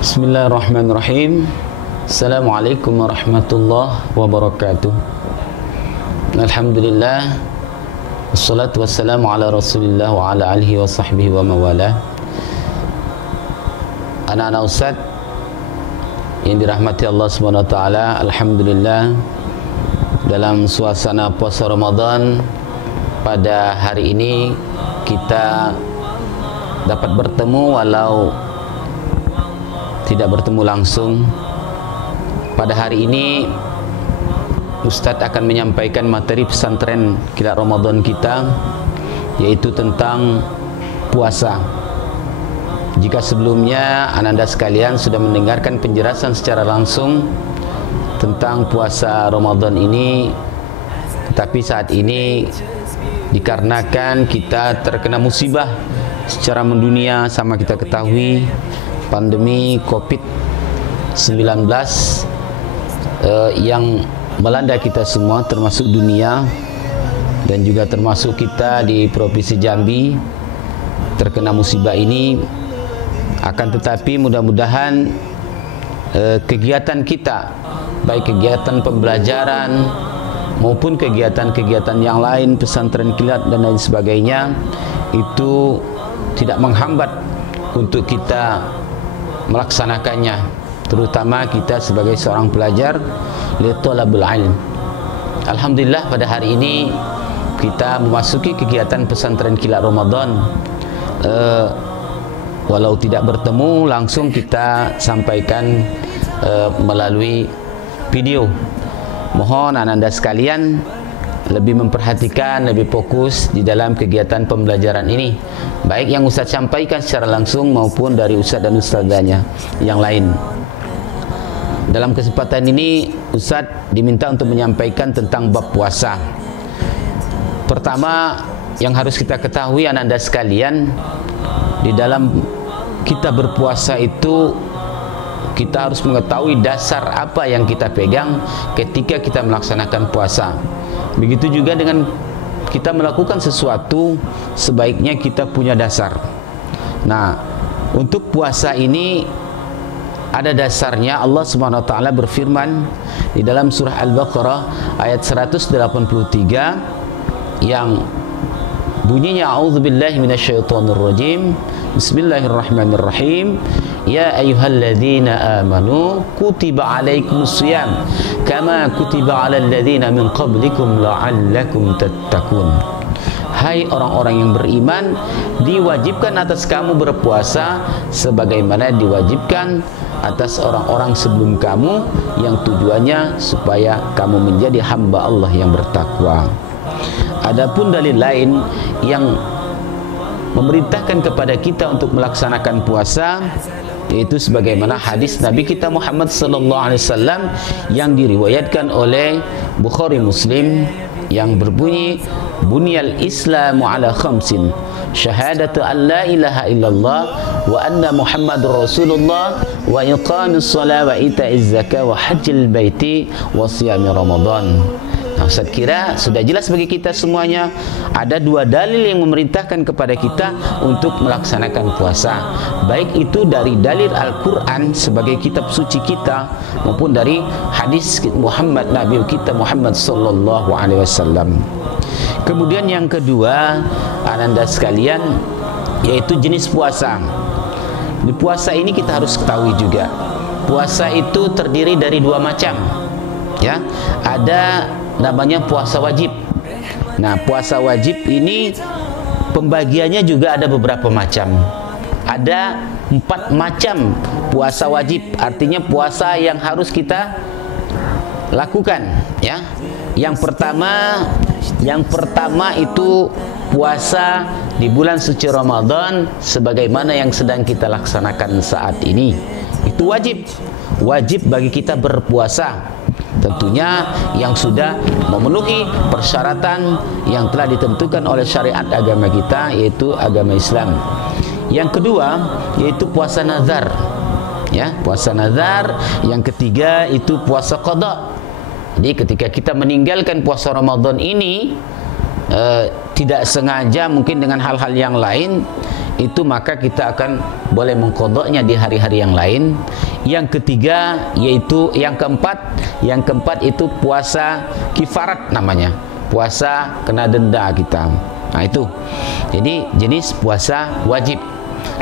Bismillahirrahmanirrahim. Assalamualaikum warahmatullahi wabarakatuh. Alhamdulillah, wassalatu wassalamu ala rasulillah wa ala alihi wa sahbihi wa mawala. Anak-anak Ustaz yang dirahmati Allah subhanahu wa ta'ala, alhamdulillah, dalam suasana puasa Ramadan pada hari ini kita dapat bertemu walau tidak bertemu langsung. Pada hari ini Ustadz akan menyampaikan materi pesantren Kilat Ramadan kita, yaitu tentang puasa. Jika sebelumnya ananda sekalian sudah mendengarkan penjelasan secara langsung tentang puasa Ramadan ini, tetapi saat ini dikarenakan kita terkena musibah secara mendunia, sama kita ketahui pandemi COVID-19 yang melanda kita semua, termasuk dunia dan juga termasuk kita di Provinsi Jambi terkena musibah ini. Akan tetapi mudah-mudahan kegiatan kita, baik kegiatan pembelajaran maupun kegiatan-kegiatan yang lain, pesantren kilat dan lain sebagainya, itu tidak menghambat untuk kita melaksanakannya, terutama kita sebagai seorang pelajar li thalabul ilm. Alhamdulillah, pada hari ini kita memasuki kegiatan pesantren Kilat Ramadan. Walau tidak bertemu langsung, kita sampaikan melalui video. Mohon anda sekalian lebih memperhatikan, lebih fokus di dalam kegiatan pembelajaran ini, baik yang Ustaz sampaikan secara langsung maupun dari Ustaz dan Ustazanya yang lain. Dalam kesempatan ini Ustaz diminta untuk menyampaikan tentang bab puasa. Pertama yang harus kita ketahui anda sekalian, di dalam kita berpuasa itu kita harus mengetahui dasar apa yang kita pegang ketika kita melaksanakan puasa. Begitu juga dengan kita melakukan sesuatu, sebaiknya kita punya dasar. Nah, untuk puasa ini ada dasarnya. Allah Subhanahu wa taala berfirman di dalam surah Al-Baqarah ayat 183 yang bunyinya a'udzubillahi minasyaitonirrajim. Bismillahirrahmanirrahim. Ya ayyuhalladzina amanu kutiba alaikumusiyam kama kutiba alal ladzina min qablikum la'allakum tattaqun. Hai orang-orang yang beriman, diwajibkan atas kamu berpuasa sebagaimana diwajibkan atas orang-orang sebelum kamu, yang tujuannya supaya kamu menjadi hamba Allah yang bertakwa. Adapun dalil lain yang memerintahkan kepada kita untuk melaksanakan puasa, yaitu sebagaimana hadis Nabi kita Muhammad sallallahu alaihi wasallam yang diriwayatkan oleh Bukhari Muslim yang berbunyi, bunyal islamu ala khamsin, syahadatu an la ilaha illallah wa anna muhammadur rasulullah wa iqamis shalah wa ita'iz zakah wa hajjil baiti wa siyami ramadan. Nah, Ustaz kira sudah jelas bagi kita semuanya, ada dua dalil yang memerintahkan kepada kita untuk melaksanakan puasa, baik itu dari dalil Al-Quran sebagai kitab suci kita maupun dari hadis Muhammad, Nabi kita Muhammad sallallahu alaihi wasallam. Kemudian yang kedua anda sekalian, yaitu jenis puasa. Di puasa ini kita harus ketahui juga, puasa itu terdiri dari dua macam, ya. Ada namanya puasa wajib. Nah, puasa wajib ini pembagiannya juga ada beberapa macam. Ada 4 macam puasa wajib, artinya puasa yang harus kita lakukan, ya. Yang pertama itu puasa di bulan suci Ramadan sebagaimana yang sedang kita laksanakan saat ini. Itu wajib bagi kita berpuasa. tentunya yang sudah memenuhi persyaratan yang telah ditentukan oleh syariat agama kita, yaitu agama Islam. Yang kedua yaitu puasa nazar, ya, puasa nazar. Yang ketiga itu puasa qada. Jadi ketika kita meninggalkan puasa Ramadan ini tidak sengaja mungkin dengan hal-hal yang lain, itu maka kita akan boleh mengqadanya di hari-hari yang lain. Yang ketiga yaitu yang keempat itu puasa kifarat namanya, puasa kena denda kita. Nah itu jadi jenis puasa wajib.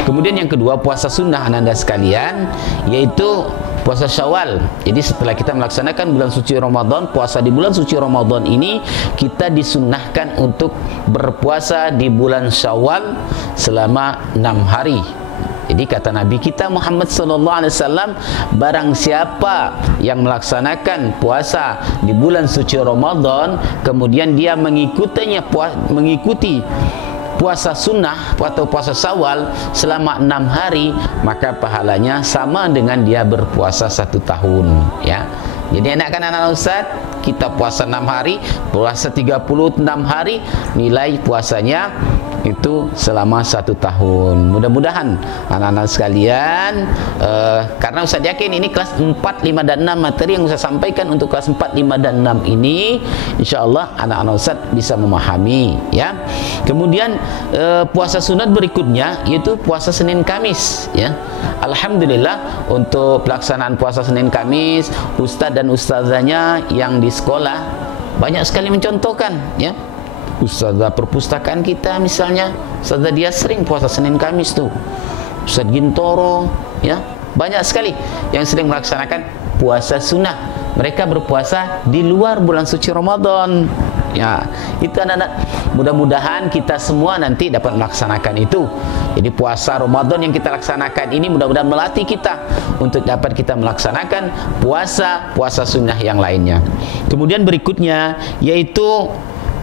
Kemudian yang kedua puasa sunnah ananda sekalian, yaitu puasa Syawal. Jadi setelah kita melaksanakan bulan suci Ramadan, puasa di bulan suci Ramadan ini kita disunnahkan untuk berpuasa di bulan Syawal selama 6 hari. Jadi kata Nabi kita Muhammad SAW, barang siapa yang melaksanakan puasa di bulan suci Ramadan, kemudian dia mengikuti puasa sunnah atau puasa Syawal selama 6 hari, maka pahalanya sama dengan dia berpuasa 1 tahun, ya. Jadi enak kan anak-anak Ustaz? Kita puasa 6 hari, puasa 36 hari, nilai puasanya itu selama 1 tahun. Mudah-mudahan anak-anak sekalian, karena Ustaz yakin ini kelas 4, 5 dan 6 materi yang Ustaz sampaikan untuk kelas 4, 5 dan 6 ini, insyaallah anak-anak Ustaz bisa memahami, ya. Kemudian puasa sunat berikutnya yaitu puasa Senin Kamis, ya. Alhamdulillah untuk pelaksanaan puasa Senin Kamis, ustaz dan ustazahnya yang di sekolah banyak sekali mencontohkan, ya. Ustazah perpustakaan kita misalnya, ustazah dia sering puasa Senin Kamis tuh. Ustaz Gintoro, ya, banyak sekali yang sering melaksanakan puasa sunnah. Mereka berpuasa di luar bulan suci Ramadan. Ya, itu anak-anak, mudah-mudahan kita semua nanti dapat melaksanakan itu. Jadi puasa Ramadan yang kita laksanakan ini mudah-mudahan melatih kita untuk dapat kita melaksanakan puasa sunnah yang lainnya. Kemudian berikutnya yaitu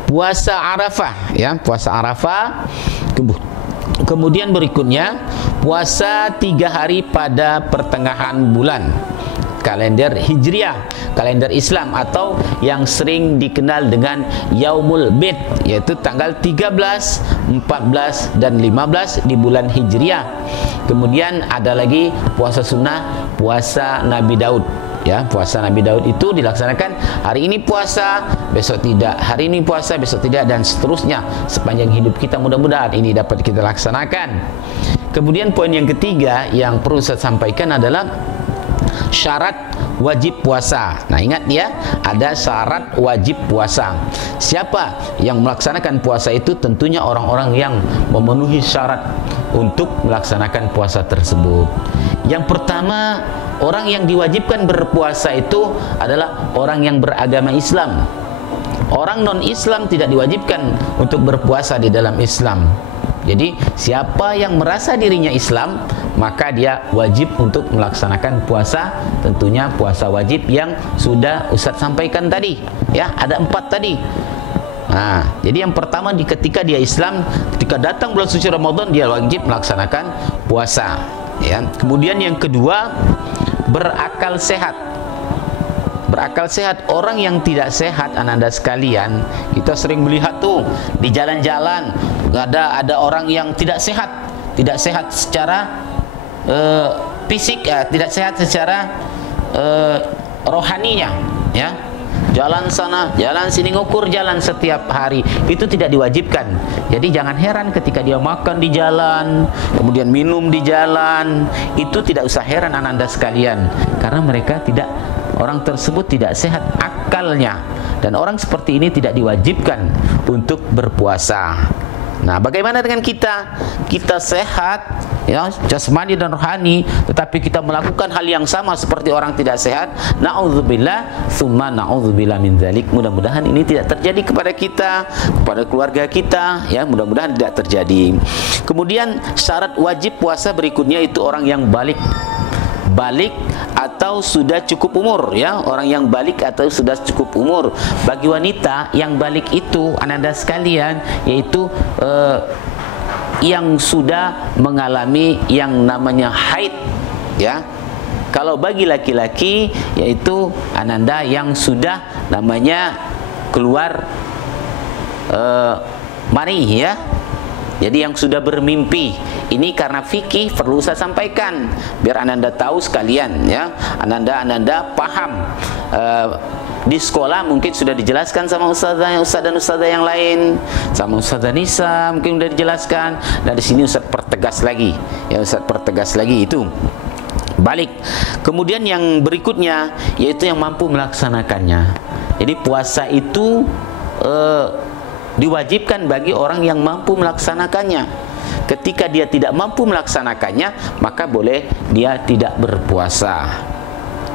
puasa Arafah, ya, puasa Arafah. Kemudian berikutnya puasa 3 hari pada pertengahan bulan kalender Hijriah, kalender Islam, atau yang sering dikenal dengan Yaumul Bid, yaitu tanggal 13, 14 dan 15 di bulan Hijriah. Kemudian ada lagi puasa sunnah, puasa Nabi Daud, ya. Puasa Nabi Daud itu dilaksanakan hari ini puasa, besok tidak, hari ini puasa, besok tidak, dan seterusnya sepanjang hidup kita. Mudah-mudahan ini dapat kita laksanakan. Kemudian poin yang ketiga yang perlu saya sampaikan adalah syarat wajib puasa. Nah ingat ya, ada syarat wajib puasa. Siapa yang melaksanakan puasa itu? Tentunya orang-orang yang memenuhi syarat untuk melaksanakan puasa tersebut. Yang pertama, orang yang diwajibkan berpuasa itu adalah orang yang beragama Islam. Orang non-Islam tidak diwajibkan untuk berpuasa di dalam Islam. Jadi siapa yang merasa dirinya Islam, maka dia wajib untuk melaksanakan puasa, tentunya puasa wajib yang sudah Ustadz sampaikan tadi, ya, ada 4 tadi. Nah, jadi yang pertama ketika dia Islam, ketika datang bulan suci Ramadan, dia wajib melaksanakan puasa, ya. Kemudian yang kedua, berakal sehat. Berakal sehat. Orang yang tidak sehat, ananda sekalian, kita sering melihat tuh di jalan-jalan ada orang yang tidak sehat secara fisik, tidak sehat secara rohaninya, ya. Jalan sana, jalan sini, ngukur jalan setiap hari, itu tidak diwajibkan. Jadi jangan heran ketika dia makan di jalan, kemudian minum di jalan, itu tidak usah heran ananda sekalian, karena mereka tidak, orang tersebut tidak sehat akalnya, dan orang seperti ini tidak diwajibkan untuk berpuasa. Nah, bagaimana dengan kita? Kita sehat, ya, jasmani dan rohani, tetapi kita melakukan hal yang sama seperti orang tidak sehat. Na'udzubillah, tsumma na'udzubillah min dzalik. Mudah-mudahan ini tidak terjadi kepada kita, kepada keluarga kita, ya, mudah-mudahan tidak terjadi. Kemudian syarat wajib puasa berikutnya itu orang yang balik atau sudah cukup umur, ya, orang yang balik atau sudah cukup umur. Bagi wanita yang balik itu ananda sekalian, yaitu yang sudah mengalami yang namanya haid, ya. Kalau bagi laki-laki yaitu ananda yang sudah namanya keluar mani ya. Jadi yang sudah bermimpi. Ini karena fikih perlu saya sampaikan biar ananda tahu sekalian ya. Ananda paham. Di sekolah mungkin sudah dijelaskan sama ustaz dan ustazah yang lain, sama ustazah Nisa mungkin sudah dijelaskan. Dari sini ustaz pertegas lagi. Ya, ustaz pertegas lagi itu. Balik. Kemudian yang berikutnya yaitu yang mampu melaksanakannya. Jadi puasa itu diwajibkan bagi orang yang mampu melaksanakannya. Ketika dia tidak mampu melaksanakannya, maka boleh dia tidak berpuasa.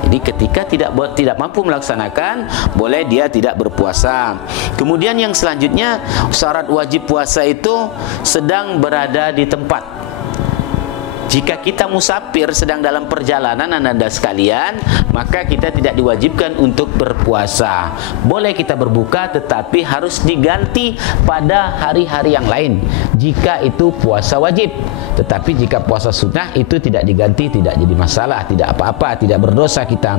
Jadi ketika tidak mampu melaksanakan, boleh dia tidak berpuasa. Kemudian yang selanjutnya, syarat wajib puasa itu sedang berada di tempat. Jika kita musafir sedang dalam perjalanan ananda sekalian, maka kita tidak diwajibkan untuk berpuasa. Boleh kita berbuka, tetapi harus diganti pada hari-hari yang lain jika itu puasa wajib. Tetapi jika puasa sunnah itu tidak diganti, tidak jadi masalah, tidak apa-apa, tidak berdosa kita.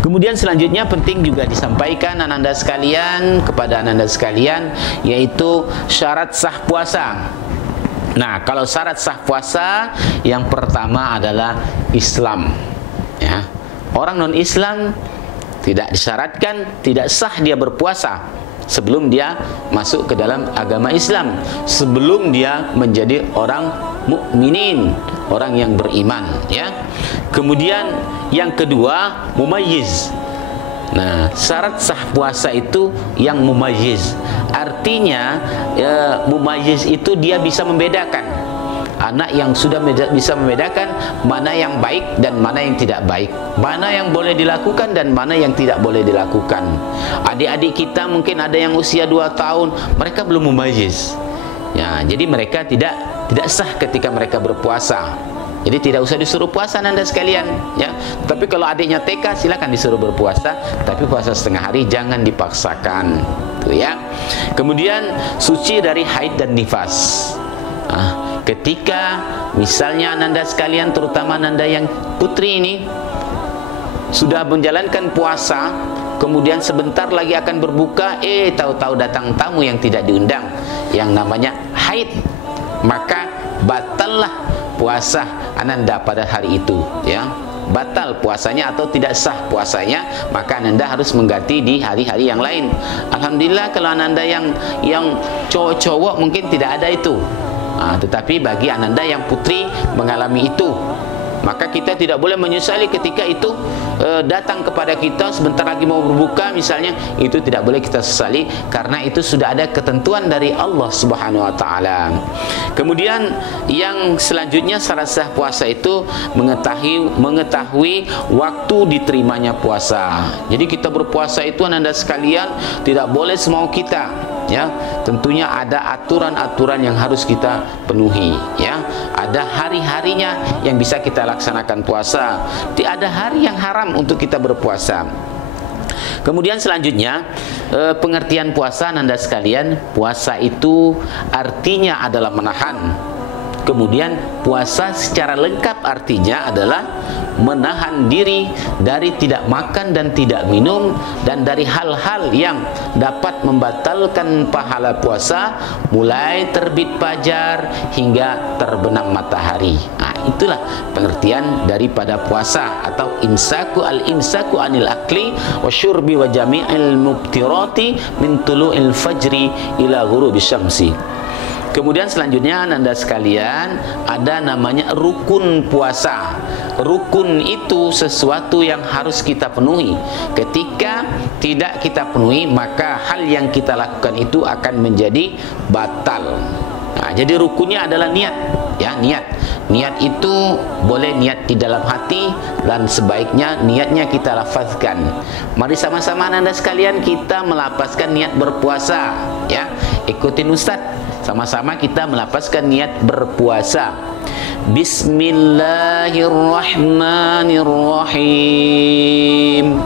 Kemudian selanjutnya penting juga disampaikan ananda sekalian, kepada ananda sekalian, yaitu syarat sah puasa. Nah, kalau syarat sah puasa yang pertama adalah Islam ya. Orang non-Islam tidak disyaratkan, tidak sah dia berpuasa sebelum dia masuk ke dalam agama Islam, sebelum dia menjadi orang mukminin, orang yang beriman ya. Kemudian yang kedua, mumayyiz. Nah, syarat sah puasa itu yang mumayyiz. Artinya mumayyiz itu dia bisa membedakan. Anak yang sudah bisa membedakan mana yang baik dan mana yang tidak baik, mana yang boleh dilakukan dan mana yang tidak boleh dilakukan. Adik-adik kita mungkin ada yang usia 2 tahun, mereka belum mumayyiz. Ya, jadi mereka tidak sah ketika mereka berpuasa. Jadi tidak usah disuruh puasa anda sekalian ya. Tapi kalau adiknya TK silakan disuruh berpuasa, tapi puasa setengah hari jangan dipaksakan tuh ya. Kemudian suci dari haid dan nifas. Ketika misalnya anda sekalian, terutama anda yang putri ini sudah menjalankan puasa, kemudian sebentar lagi akan berbuka, tahu-tahu datang tamu yang tidak diundang yang namanya haid, maka batallah puasa ananda pada hari itu ya. Batal puasanya atau tidak sah puasanya, maka ananda harus mengganti di hari-hari yang lain. Alhamdulillah kalau ananda yang cowok-cowok mungkin tidak ada itu. Tetapi bagi ananda yang putri mengalami itu, maka kita tidak boleh menyesali ketika itu datang kepada kita sebentar lagi mau berbuka misalnya, itu tidak boleh kita sesali karena itu sudah ada ketentuan dari Allah Subhanahu wa taala. Kemudian yang selanjutnya syarat sah puasa itu mengetahui waktu diterimanya puasa. Jadi kita berpuasa itu ananda sekalian tidak boleh semau kita ya. Tentunya ada aturan-aturan yang harus kita penuhi ya. Ada hari-harinya yang bisa kita laksanakan puasa. Tidak ada hari yang haram untuk kita berpuasa. Kemudian selanjutnya pengertian puasa ananda sekalian, puasa itu artinya adalah menahan. Kemudian puasa secara lengkap artinya adalah menahan diri dari tidak makan dan tidak minum, dan dari hal-hal yang dapat membatalkan pahala puasa, mulai terbit fajar hingga terbenam matahari. Itulah pengertian daripada puasa, atau imsaku anil akli wa syurbi wa jami'il mubtirati min tulu'il fajri ila ghurubi syamsi. Kemudian selanjutnya ananda sekalian, ada namanya rukun puasa. Rukun itu sesuatu yang harus kita penuhi. Ketika tidak kita penuhi, maka hal yang kita lakukan itu akan menjadi batal. Jadi rukunnya adalah niat ya, niat itu boleh niat di dalam hati, dan sebaiknya niatnya kita lafazkan. Mari sama-sama anda sekalian kita melafazkan niat berpuasa ya. Ikutin Ustaz, sama-sama kita melafazkan niat berpuasa. Bismillahirrahmanirrahim.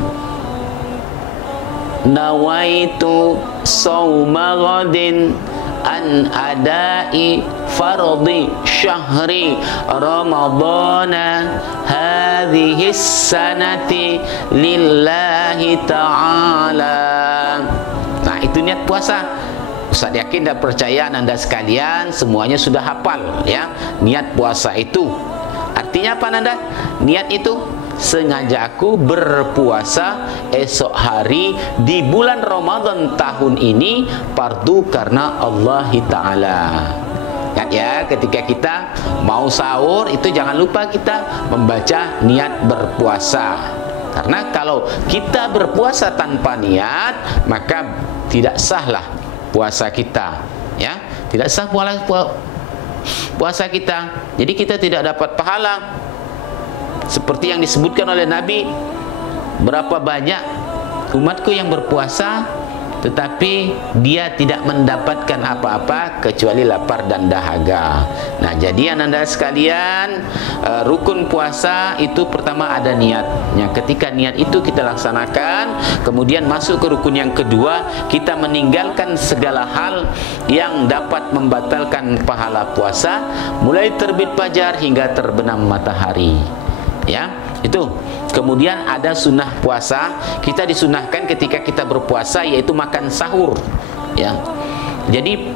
Nawaitu sawma ghadin an adai fardhi syahri ramadhana hadhihi sanati lillahi ta'ala. Nah, itu niat puasa. Ustaz yakin dan percaya Anda sekalian semuanya sudah hafal ya niat puasa itu. Artinya apa Nanda? Niat itu sengaja aku berpuasa esok hari di bulan Ramadan tahun ini fardu karena Allah Ta'ala. Kan ya, ketika kita mau sahur itu jangan lupa kita membaca niat berpuasa. Karena kalau kita berpuasa tanpa niat, maka tidak sahlah puasa kita, ya, tidak sah puasa kita. Jadi kita tidak dapat pahala. Seperti yang disebutkan oleh Nabi, berapa banyak umatku yang berpuasa tetapi dia tidak mendapatkan apa-apa kecuali lapar dan dahaga. Nah, jadi ananda sekalian, rukun puasa itu pertama ada niatnya. Ketika niat itu kita laksanakan, kemudian masuk ke rukun yang kedua, kita meninggalkan segala hal yang dapat membatalkan pahala puasa, mulai terbit fajar hingga terbenam matahari. Ya, itu. Kemudian ada sunnah puasa. Kita disunahkan ketika kita berpuasa yaitu makan sahur, ya. Jadi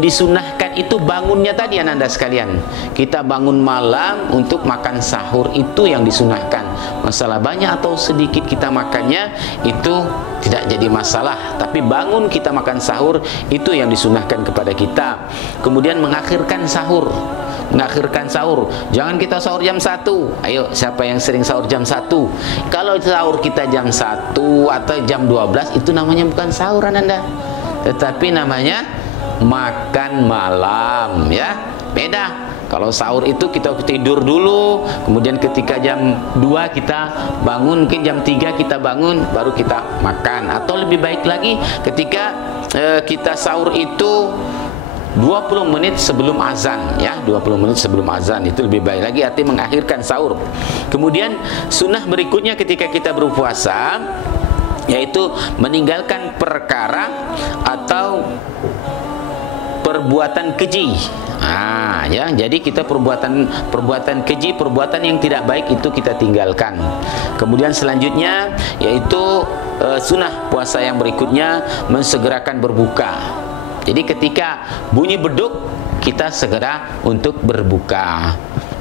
disunahkan itu bangunnya tadi ananda sekalian. Kita bangun malam untuk makan sahur, itu yang disunahkan. Masalah banyak atau sedikit kita makannya itu tidak jadi masalah, tapi bangun kita makan sahur itu yang disunahkan kepada kita. Kemudian mengakhirkan sahur. Mengakhirkan sahur, jangan kita sahur jam 1. Ayo, siapa yang sering sahur jam 1? Kalau sahur kita jam 1 atau jam 12, itu namanya bukan sahur Anda, tetapi namanya makan malam, ya. Beda. Kalau sahur itu kita tidur dulu, kemudian ketika jam 2 kita bangun, mungkin jam 3 kita bangun, baru kita makan. Atau lebih baik lagi ketika kita sahur itu 20 menit sebelum azan, ya, 20 menit sebelum azan itu lebih baik lagi, artinya mengakhirkan sahur. Kemudian sunnah berikutnya ketika kita berpuasa yaitu meninggalkan perkara atau perbuatan keji. Ya, jadi kita perbuatan keji, perbuatan yang tidak baik itu kita tinggalkan. Kemudian selanjutnya yaitu sunnah puasa yang berikutnya mensegerakan berbuka. Jadi ketika bunyi beduk kita segera untuk berbuka.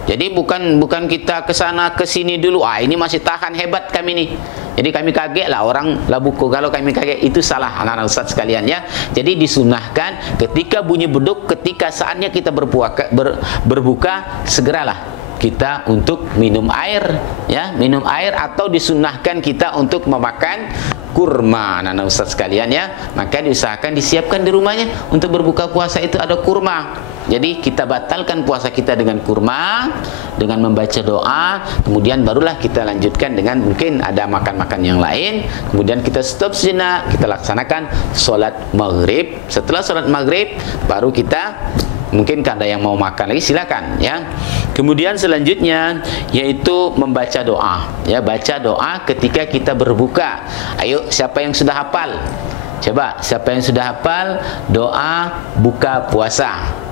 Jadi bukan kita ke sana ke sini dulu. Ini masih tahan, hebat kami nih. Jadi kami kaget lah orang lah buku. Kalau kami kaget itu salah anak-anak ustaz sekalian ya. Jadi disunahkan ketika bunyi beduk, ketika saatnya kita berbuka segeralah kita untuk minum air, ya, minum air, atau disunahkan kita untuk memakan kurma anak-anak ustaz sekalian ya. Maka diusahakan disiapkan di rumahnya untuk berbuka puasa itu ada kurma. Jadi kita batalkan puasa kita dengan kurma, dengan membaca doa, kemudian barulah kita lanjutkan dengan mungkin ada makan-makan yang lain. Kemudian kita stop sejenak, kita laksanakan sholat maghrib. Setelah sholat maghrib baru kita mungkin ada yang mau makan lagi silakan ya. Kemudian selanjutnya yaitu membaca doa, ya, baca doa ketika kita berbuka. Ayo, siapa yang sudah hafal? Coba, siapa yang sudah hafal doa buka puasa?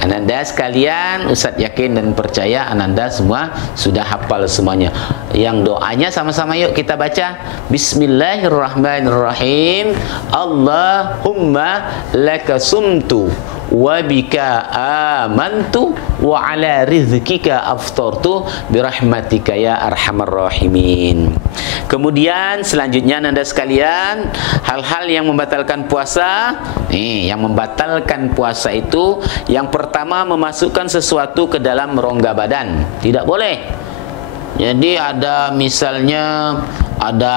Ananda sekalian, Ustaz yakin dan percaya Ananda semua sudah hafal semuanya. Yang doanya sama-sama yuk kita baca. Bismillahirrahmanirrahim. Allahumma laka sumtu wa bika amantu wa ala rizkika aftartu birahmatika ya arhamar rahimin. Kemudian selanjutnya Anda sekalian, hal-hal yang membatalkan puasa. Nih, yang membatalkan puasa itu yang pertama memasukkan sesuatu ke dalam rongga badan. Tidak boleh. Jadi ada misalnya ada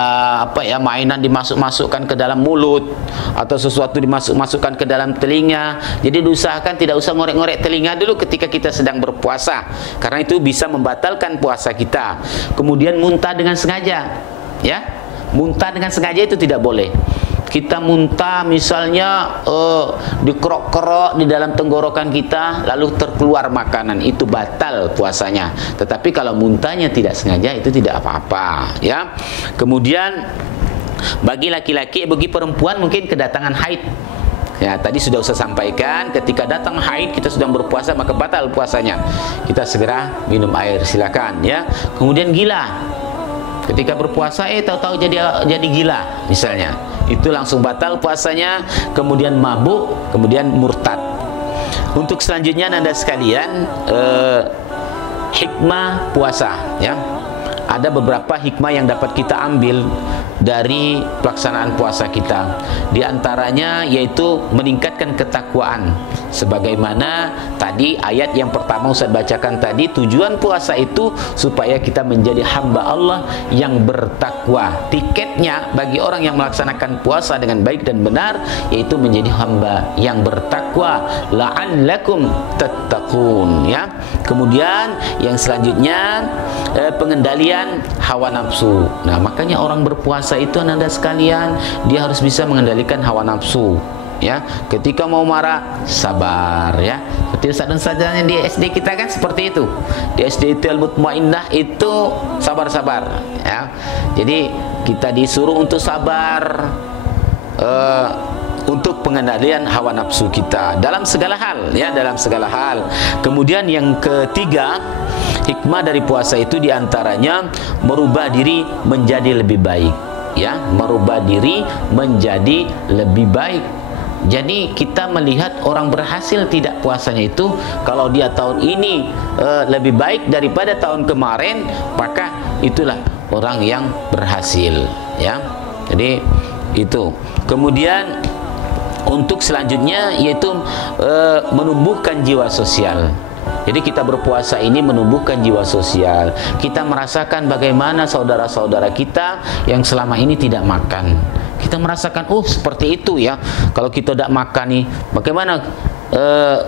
apa ya, mainan dimasukkan ke dalam mulut atau sesuatu dimasukkan ke dalam telinga. Jadi diusahakan tidak usah ngorek-ngorek telinga dulu ketika kita sedang berpuasa, karena itu bisa membatalkan puasa kita. Kemudian muntah dengan sengaja, ya, muntah dengan sengaja itu tidak boleh. Kita muntah misalnya dikerok-kerok di dalam tenggorokan kita lalu terkeluar makanan, itu batal puasanya. Tetapi kalau muntahnya tidak sengaja itu tidak apa-apa ya. Kemudian bagi laki-laki, bagi perempuan mungkin kedatangan haid Ya, tadi sudah Ustaz sampaikan, ketika datang haid kita sedang berpuasa maka batal puasanya. Kita segera minum air, silakan ya. Kemudian gila. Ketika berpuasa tahu-tahu jadi gila misalnya. Itu langsung batal puasanya. Kemudian mabuk, kemudian murtad. Untuk selanjutnya Anda sekalian, hikmah puasa ya. Ada beberapa hikmah yang dapat kita ambil dari pelaksanaan puasa kita. Di antaranya yaitu meningkatkan ketakwaan. Sebagaimana tadi ayat yang pertama Ustaz bacakan tadi, tujuan puasa itu supaya kita menjadi hamba Allah yang bertakwa. Tiketnya bagi orang yang melaksanakan puasa dengan baik dan benar yaitu menjadi hamba yang bertakwa, la'allakum tattaqun ya. Kemudian yang selanjutnya pengendalian hawa nafsu. Nah, makanya orang berpuasa itu Anda sekalian, dia harus bisa mengendalikan hawa nafsu ya. Ketika mau marah, sabar ya. Seperti ustaz-ustaznya di SD kita kan seperti itu. Di SD itu Al-Mutmainnah itu sabar-sabar ya. Jadi kita disuruh untuk sabar untuk pengendalian hawa nafsu kita dalam segala hal ya, dalam segala hal. Kemudian yang ketiga, hikmah dari puasa itu diantaranya merubah diri menjadi lebih baik ya, merubah diri menjadi lebih baik. Jadi kita melihat orang berhasil tidak puasanya itu, kalau dia tahun ini lebih baik daripada tahun kemarin, maka itulah orang yang berhasil ya. Jadi itu. Kemudian untuk selanjutnya yaitu menumbuhkan jiwa sosial. Jadi kita berpuasa ini menumbuhkan jiwa sosial. Kita merasakan bagaimana saudara-saudara kita yang selama ini tidak makan. Kita merasakan, oh seperti itu ya. Kalau kita tidak makan nih, bagaimana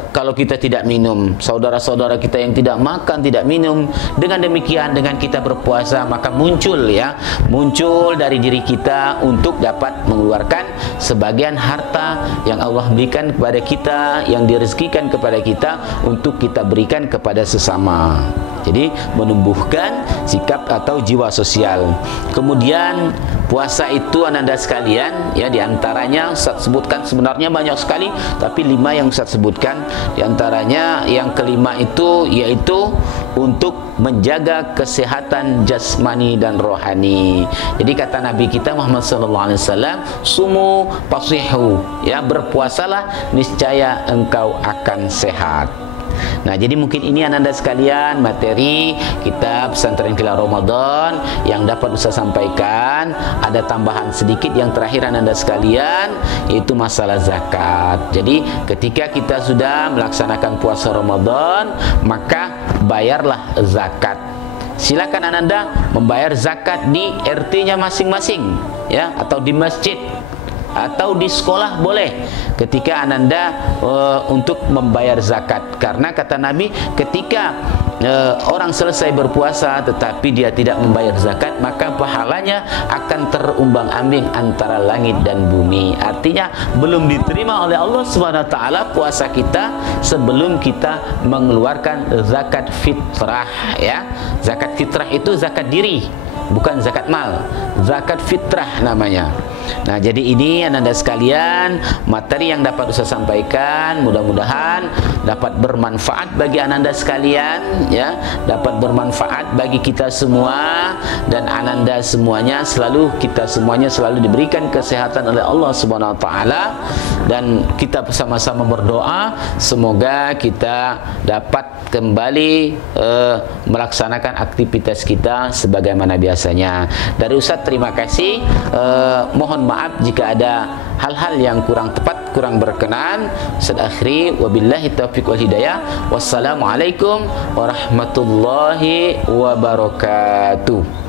kalau kita tidak minum? Saudara-saudara kita yang tidak makan, tidak minum. Dengan demikian, dengan kita berpuasa, maka muncul ya, muncul dari diri kita untuk dapat mengeluarkan sebagian harta yang Allah berikan kepada kita, yang direzekikan kepada kita, untuk kita berikan kepada sesama. Jadi menumbuhkan sikap atau jiwa sosial. Kemudian puasa itu Anda sekalian ya, diantaranya Ustaz sebutkan sebenarnya banyak sekali, tapi 5 yang Ustaz sebutkan. Diantaranya yang kelima itu yaitu untuk menjaga kesehatan jasmani dan rohani. Jadi kata Nabi kita Muhammad SAW, sumu fasihu ya, berpuasalah niscaya engkau akan sehat. Nah, jadi mungkin ini Anda sekalian materi kitab Pesantren Kilat Ramadan yang dapat Ustaz sampaikan. Ada tambahan sedikit yang terakhir Anda sekalian, yaitu masalah zakat. Jadi ketika kita sudah melaksanakan puasa Ramadan, maka bayarlah zakat. Silakan Anda membayar zakat di RT-nya masing-masing ya, atau di masjid atau di sekolah boleh ketika Anda untuk membayar zakat. Karena kata Nabi, ketika orang selesai berpuasa tetapi dia tidak membayar zakat, maka pahalanya akan terumbang-ambing antara langit dan bumi. Artinya belum diterima oleh Allah SWT puasa kita sebelum kita mengeluarkan zakat fitrah ya. Zakat fitrah itu zakat diri, bukan zakat mal. Zakat fitrah namanya. Nah, jadi ini Anda sekalian materi yang dapat Ustaz sampaikan, mudah-mudahan dapat bermanfaat bagi Anda sekalian ya, dapat bermanfaat bagi kita semua, dan Anda semuanya selalu, kita semuanya selalu diberikan kesehatan oleh Allah Subhanahu wa taala, dan kita bersama-sama berdoa semoga kita dapat kembali melaksanakan aktivitas kita sebagaimana biasanya. Dari Ustaz terima kasih. Mohon maaf jika ada hal-hal yang kurang tepat, kurang berkenan. Ustaz akhiri, wabillahi taufiq wal hidayah. Wassalamualaikum warahmatullahi wabarakatuh.